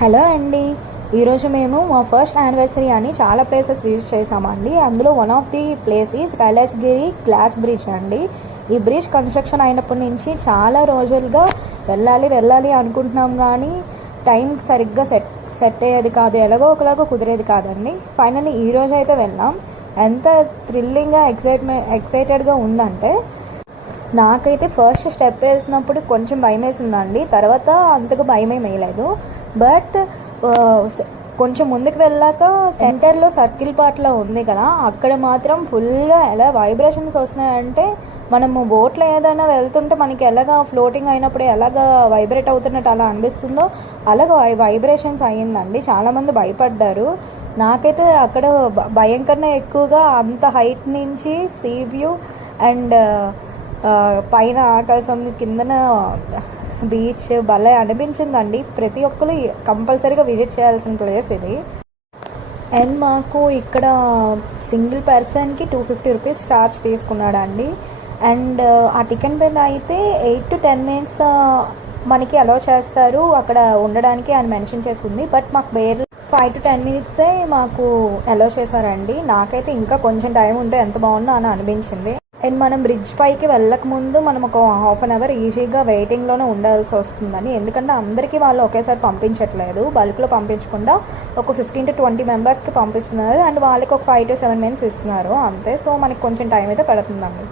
Hello అండి. ఈరోజు మేము మా ఫస్ట్ యానివర్సరీ అని చాలా ప్లేసెస్ విజిట్ చేసామండి. అందులో one of the place is Kailasagiri glass bridge అండి. ఈ బ్రిడ్జ్ కన్స్ట్రక్షన్ అయినప్పటి నుంచి చాలా రోజులుగా వెళ్ళాలి అనుకుంటున్నాం, కానీ టైం సరిగ్గా సెట్ అయ్యేది కాదు, ఎలాగో ఒకలాగో కుదిరేది కాదండి. ఫైనల్లీ ఈరోజు అయితే వెళ్ళాం. ఎంత థ్రిల్లింగ్గా ఎక్సైటెడ్గా ఉందంటే, నాకైతే ఫస్ట్ స్టెప్ వేసినప్పుడు కొంచెం భయం వేసిందండి. తర్వాత అంతకు భయమే వేయలేదు. బట్ కొంచెం ముందుకు వెళ్ళాక సెంటర్లో సర్కిల్ పార్ట్లో ఉంది కదా, అక్కడ మాత్రం ఫుల్గా ఎలా వైబ్రేషన్స్ వస్తున్నాయంటే, మనము బోట్లో ఏదైనా వెళ్తుంటే మనకి ఎలాగా ఫ్లోటింగ్ అయినప్పుడు ఎలాగా వైబ్రేట్ అవుతున్నట్టు అలా అనిపిస్తుందో అలాగ వైబ్రేషన్స్ అయ్యిందండి. చాలామంది భయపడ్డారు. నాకైతే అక్కడ భయంకరనే ఎక్కువగా అంత హైట్ నుంచి సీ వ్యూ అండ్ పైన ఆకాశం, కిందన బీచ్ భలే అనిపించిందండి. ప్రతి ఒక్కరు కంపల్సరీగా విజిట్ చేయాల్సిన ప్లేస్ ఇది. అండ్ మాకు ఇక్కడ సింగిల్ పర్సన్కి 250 రూపీస్ ఛార్జ్ తీసుకున్నాడండి. అండ్ ఆ టికెట్ మీద అయితే 8 to 10 minutes మనకి అలౌ చేస్తారు అక్కడ ఉండడానికి అని మెన్షన్ చేసి ఉంది. బట్ మాకు వేరే 5 to 10 minutes మాకు అలౌ చేశారండి. నాకైతే ఇంకా కొంచెం టైం ఉంటే ఎంత బాగుందో అని అనిపించింది. అండ్ మనం బ్రిడ్జ్ పైకి వెళ్ళకముందు మనం ఒక హాఫ్ అన్ అవర్ ఈజీగా వెయిటింగ్లోనే ఉండాల్సి వస్తుందని, ఎందుకంటే అందరికీ వాళ్ళు ఒకేసారి పంపించట్లేదు, బల్క్లో పంపించకుండా ఒక 15 to 20 మెంబర్స్కి పంపిస్తున్నారు. అండ్ వాళ్ళకి ఒక 5 to 7 minutes ఇస్తున్నారు అంతే. సో మనకి కొంచెం టైం అయితే పడుతుందండి.